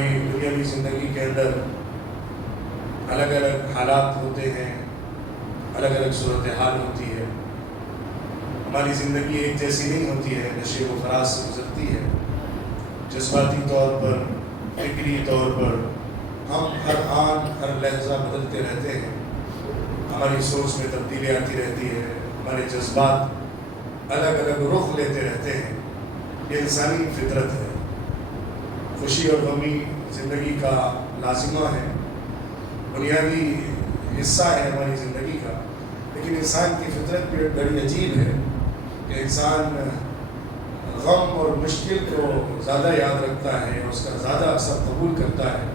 ہماری دنیاوی زندگی کے اندر الگ الگ حالات ہوتے ہیں، الگ الگ صورتحال ہوتی ہے. ہماری زندگی ایک جیسی نہیں ہوتی ہے، نشے و فراز سے گزرتی ہے. جذباتی طور پر، فکری طور پر ہم ہر آن ہر لحظہ بدلتے رہتے ہیں. ہماری سوچ میں تبدیلی آتی رہتی ہے، ہمارے جذبات الگ الگ رخ لیتے رہتے ہیں. یہ انسانی فطرت ہے. خوشی اور غمی زندگی کا لازمہ ہے، بنیادی حصہ ہے ہماری زندگی کا. لیکن انسان کی فطرت بھی بڑی عجیب ہے کہ انسان غم اور مشکل کو زیادہ یاد رکھتا ہے، اس کا زیادہ اثر قبول کرتا ہے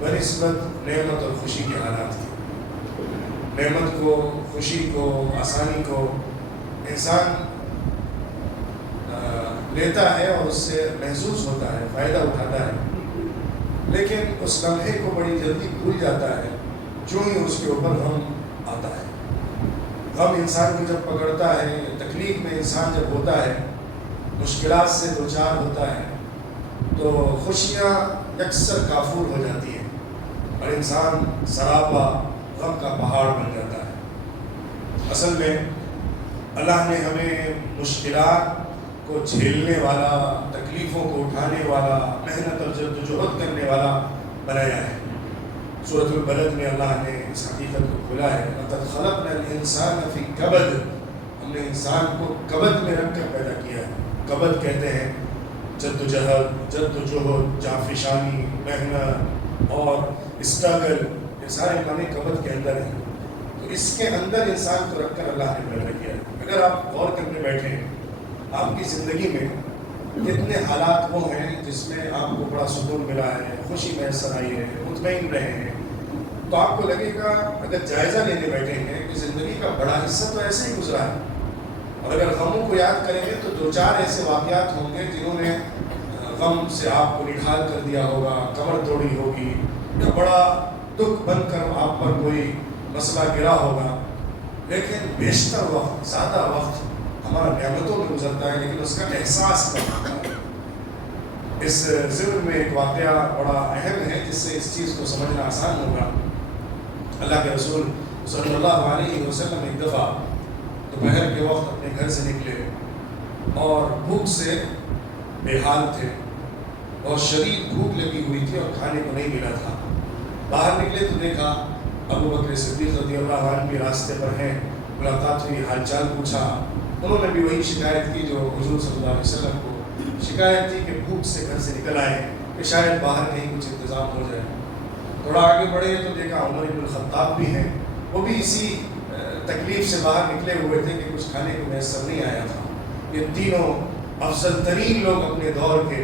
بنسبت نعمت اور خوشی کے حالات کی. نعمت کو، خوشی کو، آسانی کو انسان لیتا ہے اور اس سے محسوس ہوتا ہے، فائدہ اٹھاتا ہے، لیکن اس لمحے کو بڑی جلدی بھول جاتا ہے جو ہی اس کے اوپر غم آتا ہے. غم انسان کو جب پکڑتا ہے، تکلیف میں انسان جب ہوتا ہے، مشکلات سے دوچار ہوتا ہے، تو خوشیاں یکسر کافور ہو جاتی ہیں اور انسان سراپا غم کا پہاڑ بن جاتا ہے. اصل میں اللہ نے ہمیں مشکلات کو جھیلنے والا، تکلیفوں کو اٹھانے والا، محنت اور جدوجہد کرنے والا بنایا ہے. سورۃ البلد میں اللہ نے اس حقیقت کو کھولا ہے، لَقَدْ خَلَقْنَا الْإِنسَانَ فِي كَبَدٍ. ہم نے انسان کو کبد میں رکھ کر پیدا کیا ہے. کبد کہتے ہیں جدوجہد، جانفشانی، محنت اور اسٹرگل، یہ سارے معنی کبد کے اندر ہیں. تو اس کے اندر انسان کو رکھ کر اللہ نے پیدا کیا ہے. اگر آپ غور کرنے بیٹھیں، آپ کی زندگی میں کتنے حالات وہ ہیں جس میں آپ کو بڑا سکون ملا ہے، خوشی میسر آئی ہے، مطمئن رہے ہیں، تو آپ کو لگے گا اگر جائزہ لینے بیٹھے ہیں کہ زندگی کا بڑا حصہ تو ایسے ہی گزرا ہے. اور اگر غموں کو یاد کریں گے تو دو چار ایسے واقعات ہوں گے جنہوں نے غم سے آپ کو نڈھال کر دیا ہوگا، کمر توڑی ہوگی، یا بڑا دکھ بن کر آپ پر کوئی مسئلہ گرا ہوگا. لیکن بیشتر وقت، زیادہ وقت ہمارا نعمتوں میں گزرتا ہے، لیکن اس کا احساس کم ہوتا ہے. اس ضمن میں ایک واقعہ بڑا اہم ہے جس سے اس چیز کو سمجھنا آسان ہوگا. اللہ کے رسول صلی اللہ علیہ وسلم ایک دفعہ دوپہر کے وقت اپنے گھر سے نکلے اور بھوک سے بے حال تھے. بہت شدید بھوک لگی ہوئی تھی اور کھانے کو نہیں ملا تھا. باہر نکلے تو دیکھا ابو بکر صدیق رضی اللہ عنہ بھی راستے پر ہیں. ملاقات ہوئی، حال چال پوچھا. انہوں نے بھی وہی شکایت کی جو حضور صلی اللہ علیہ وسلم کو شکایت تھی کہ بھوک سے گھر سے نکل آئے کہ شاید باہر کہیں کچھ انتظام ہو جائے. تھوڑا آگے بڑھے تو دیکھا عمر بن الخطاب بھی ہیں، وہ بھی اسی تکلیف سے باہر نکلے ہوئے تھے کہ کچھ کھانے کو میسر نہیں آیا تھا. یہ تینوں افضل ترین لوگ اپنے دور کے،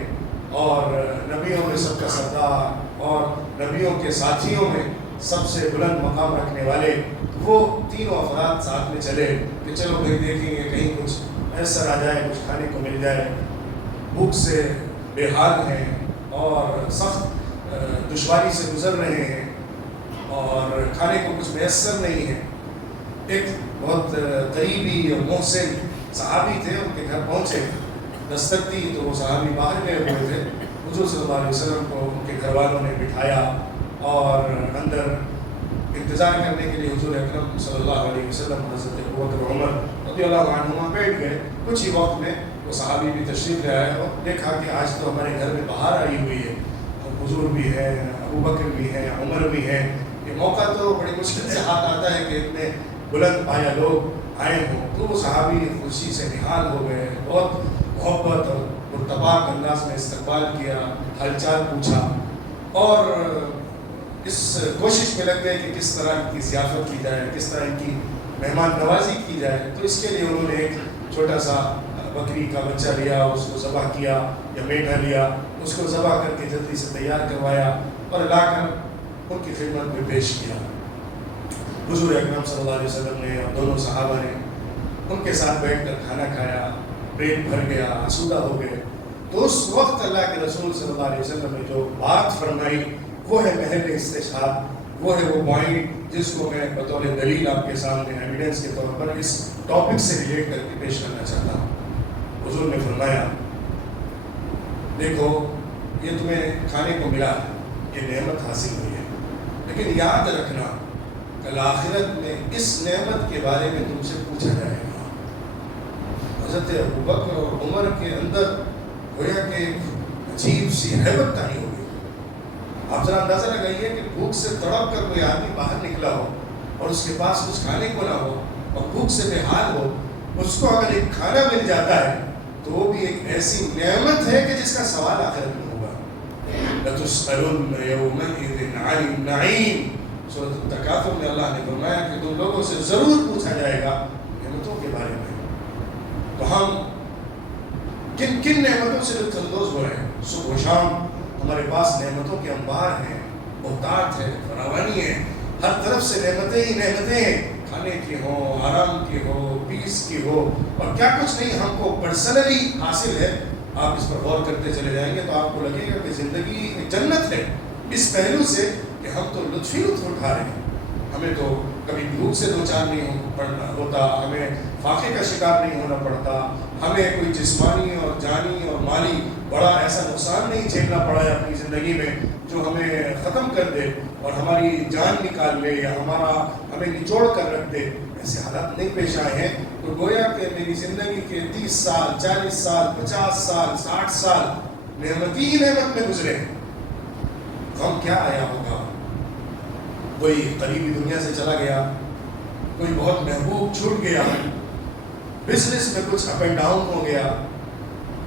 اور نبیوں میں سب کا سردار اور نبیوں کے ساتھیوں میں سب سے بلند مقام رکھنے والے، وہ تینوں افراد ساتھ میں چلے کہ چلو کہیں دیکھیں گے کہیں کچھ میسر آ جائے، کچھ کھانے کو مل جائے. بھوک سے بے حال ہیں اور سخت دشواری سے گزر رہے ہیں اور کھانے کو کچھ میسر نہیں ہے. ایک بہت قریبی اور محسن صحابی تھے، ان کے گھر پہنچے، دستک دی تو وہ صحابی باہر گئے ہوئے تھے. حضور صلی اللہ علیہ وسلم کو ان کے گھر والوں نے بٹھایا اور اندر انتظار کرنے کے لیے حضور اکرم صلی اللہ علیہ وسلم حضرت ابوبکر عمر رضی اللہ عنہما بیٹھ گئے. کچھ ہی وقت میں وہ صحابی بھی تشریف لے آئے اور دیکھا کہ آج تو ہمارے گھر میں بہار آئی ہوئی ہے، حضور بھی ہے، ابوبکر بھی ہے، عمر بھی ہے. یہ موقع تو بڑی مشکل سے ہاتھ آتا ہے کہ اتنے بلند پایا لوگ آئے ہوں. تو وہ صحابی خوشی سے نہال ہو گئے، بہت محبت اور مرتباک انداز میں استقبال کیا، حال چال پوچھا اور اس کوشش میں لگ گئے کہ کس طرح ان کی ضیافت کی جائے، کس طرح ان کی مہمان نوازی کی جائے. تو اس کے لیے انہوں نے ایک چھوٹا سا بکری کا بچہ لیا، اس کو ذبح کیا، یا میٹھا لیا، اس کو ذبح کر کے جلدی سے تیار کروایا اور لا کر ان کی خدمت میں پیش کیا. حضور اکرم صلی اللہ علیہ وسلم نے اور دونوں صحابہ نے ان کے ساتھ بیٹھ کر کھانا کھایا، پیٹ بھر گیا، آسودہ ہو گئے. تو اس وقت اللہ کے رسول صلی اللہ علیہ وسلم نے جو بات فرمائی وہ ہے محل استشہاد، وہ ہے وہ پوائنٹ جس کو میں بطور دلیل آپ کے سامنے ایویڈنس کے طور پر اس ٹاپک سے ریلیٹ کر کے پیش کرنا چاہتا ہوں. حضور نے فرمایا، دیکھو یہ تمہیں کھانے کو ملا، یہ نعمت حاصل ہوئی ہے، لیکن یاد رکھنا کل آخرت میں اس نعمت کے بارے میں تم سے پوچھا جائے گا۔ حضرت ابوبکر اور عمر کے اندر گویا کہ عجیب سی ہیبت تاری ہو گئی۔ آپ ذرا اندازہ لگائیے کہ بھوک سے تڑپ کر کوئی آدمی باہر نکلا ہو اور اس کے پاس کچھ کھانے کو نہ ہو اور بھوک سے بے حال ہو، اس کو اگر ایک کھانا مل جاتا ہے تو وہ بھی ایک ایسی نعمت ہے کہ جس کا سوال آخرت میں ہوگا۔ لَتُسْأَلُنَّ يَوْمَئِذٍ عَنِ النَّعِيمِ، سورۃ التکاثر میں اللہ نے فرمایا کہ تم لوگوں سے ضرور پوچھا جائے گا نعمتوں کے بارے میں۔ تو ہم کن کن نعمتوں سے لطف اندوز ہو رہے ہیں؟ صبح و شام ہمارے پاس نعمتوں کے انبار ہیں، بہتات ہے، فراوانی ہے، ہر طرف سے نعمتیں ہی نعمتیں ہیں، کھانے کی ہو، آرام کی ہو، پیس کی ہو، اور کیا کچھ نہیں ہم کو پرسنلی حاصل ہے۔ آپ اس پر غور کرتے چلے جائیں گے تو آپ کو لگے گا کہ زندگی ایک جنت ہے، اس پہلو سے کہ ہم تو لطف ہی لطف اٹھا رہے ہیں۔ ہمیں تو کبھی بھوک سے دو چار نہیں ہوتا، ہمیں فاقے کا شکار نہیں ہونا پڑتا، ہمیں کوئی جسمانی اور جانی اور مالی بڑا ایسا نقصان نہیں جھیلنا پڑا ہے اپنی زندگی میں جو ہمیں ختم کر دے اور ہماری جان نکال لے یا ہمیں نچوڑ کر رکھ دے۔ ایسے حالات نہیں پیش آئے ہیں۔ تو گویا کہ میری زندگی کے 30 سال، 40 سال، 50 سال، 60 سال نعمت ہی نعمت میں گزرے ہیں۔ غم کیا آیا ہوگا؟ کوئی قریبی دنیا سے چلا گیا، کوئی بہت محبوب چھوٹ گیا، بزنس میں کچھ اپ اینڈ ڈاؤن ہو گیا،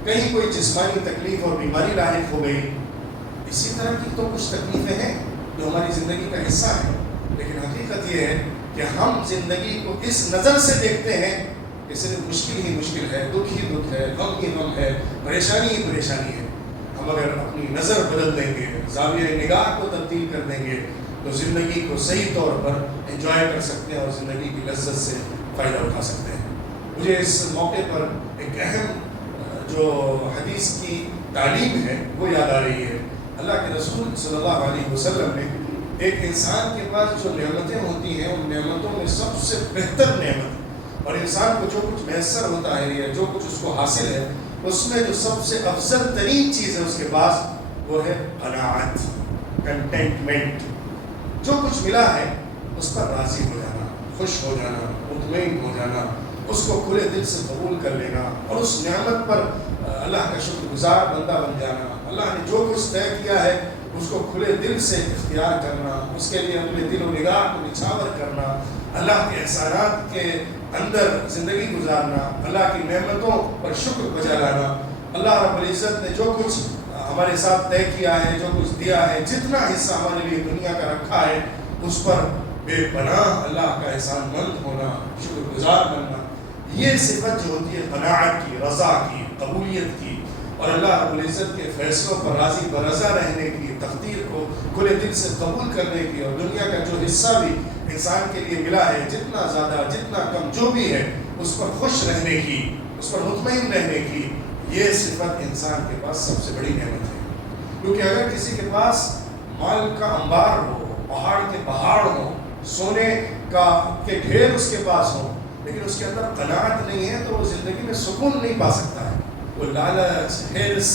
کہیں کوئی جسمانی تکلیف اور بیماری لاحق ہو گئی۔ اسی طرح کی تو کچھ تکلیفیں ہیں جو ہماری زندگی کا حصہ ہیں، لیکن حقیقت یہ ہے کہ ہم زندگی کو اس نظر سے دیکھتے ہیں کہ صرف مشکل ہی مشکل ہے، دکھ ہی دکھ ہے، غم ہی غم ہے، پریشانی ہی پریشانی ہے۔ ہم اگر اپنی نظر بدل دیں گے، زاویہ نگاہ کو تبدیل کر دیں گے تو زندگی کو صحیح طور پر انجوائے کر سکتے ہیں اور زندگی کی لذت سے فائدہ اٹھا سکتے ہیں۔ مجھے اس موقع پر ایک اہم جو حدیث کی تعلیم ہے وہ یاد آ رہی ہے۔ اللہ کے رسول صلی اللہ علیہ وسلم نے ایک انسان کے پاس جو نعمتیں ہوتی ہیں ان نعمتوں میں سب سے بہتر نعمت اور انسان کو جو کچھ میسر ہوتا ہے یا جو کچھ اس کو حاصل ہے اس میں جو سب سے افضل ترین چیز ہے اس کے پاس وہ ہے قناعت، کنٹینٹمنٹ۔ جو کچھ ملا ہے اس پر راضی ہو جانا، خوش ہو جانا، مطمئن ہو جانا، اس کو کھلے دل سے قبول کر لینا اور اس نعمت پر اللہ کا شکر گزار بندہ بن جانا۔ اللہ نے جو کچھ طے کیا ہے اس کو کھلے دل سے اختیار کرنا، اس کے لیے اپنے دل و نگاہ کو نچھاور کرنا، اللہ کے احسانات کے اندر زندگی گزارنا، اللہ کی نعمتوں پر شکر بجا لانا۔ اللہ رب العزت نے جو کچھ ہمارے ساتھ طے کیا ہے، جو کچھ دیا ہے، جتنا حصہ ہمارے لیے دنیا کا رکھا ہے اس پر بے پناہ اللہ کا احسان مند ہونا، شکر گزار بننا، یہ صفت جو ہوتی ہے قناعت کی، رضا کی، قبولیت کی اور اللہ رب العزت کے فیصلوں پر راضی برضا رہنے کی، تقدیر کو کھلے دل سے قبول کرنے کی اور دنیا کا جو حصہ بھی انسان کے لیے ملا ہے، جتنا زیادہ جتنا کم جو بھی ہے اس پر خوش رہنے کی، اس پر مطمئن رہنے کی، یہ صفت انسان کے پاس سب سے بڑی نعمت ہے۔ کیونکہ اگر کسی کے پاس مال کا انبار ہو، پہاڑ کے پہاڑ ہو، سونے کے ڈھیر اس کے پاس ہو، لیکن اس کے اندر قناعت نہیں ہے تو وہ زندگی میں سکون نہیں پا سکتا ہے۔ وہ لالچ، ہرس،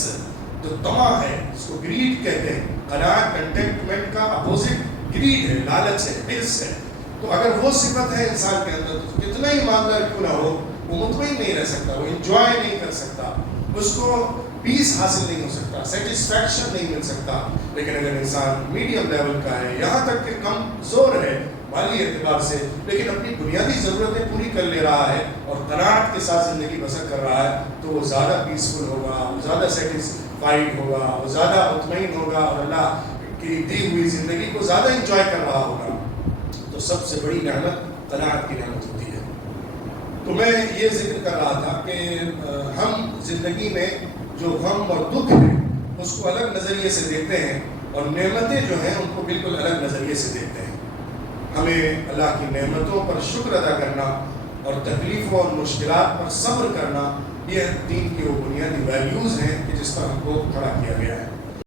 جو طمع ہے جس کو گریڈ کہتے ہیں، قناعت کنٹینٹمنٹ کا اپوزٹ گریڈ ہے، لالچ ہے، ہرس ہے۔ تو اگر وہ صفت ہے انسان کے اندر تو کتنا ہی مالدار کیوں نہ ہو وہ مطمئن نہیں رہ سکتا، وہ انجوائے نہیں کر سکتا، اس کو پیس حاصل نہیں ہو سکتا، سیٹسفیکشن نہیں مل سکتا۔ لیکن اگر انسان میڈیم لیول کا ہے، یہاں تک کہ کمزور ہے مالی اعتبار سے لیکن اپنی بنیادی ضرورتیں پوری کر لے رہا ہے اور قناعت کے ساتھ زندگی بسر کر رہا ہے تو وہ زیادہ پیسفل ہوگا، وہ زیادہ سیٹسفائیڈ ہوگا، وہ زیادہ مطمئن ہوگا اور اللہ کی دی ہوئی زندگی کو زیادہ انجوائے کر رہا ہوگا۔ تو سب سے بڑی نعمت قناعت کی نعمت ہوتی ہے۔ تو میں یہ ذکر کر رہا تھا کہ ہم زندگی میں جو غم اور دکھ ہے اس کو الگ نظریے سے دیکھتے ہیں اور نعمتیں جو ہیں ان کو بالکل الگ نظریے سے دیکھتے ہیں۔ ہمیں اللہ کی نعمتوں پر شکر ادا کرنا اور تکلیفوں اور مشکلات پر صبر کرنا، یہ دین کی وہ بنیادی ویلیوز ہیں کہ جس پر ہم کو کھڑا کیا گیا ہے۔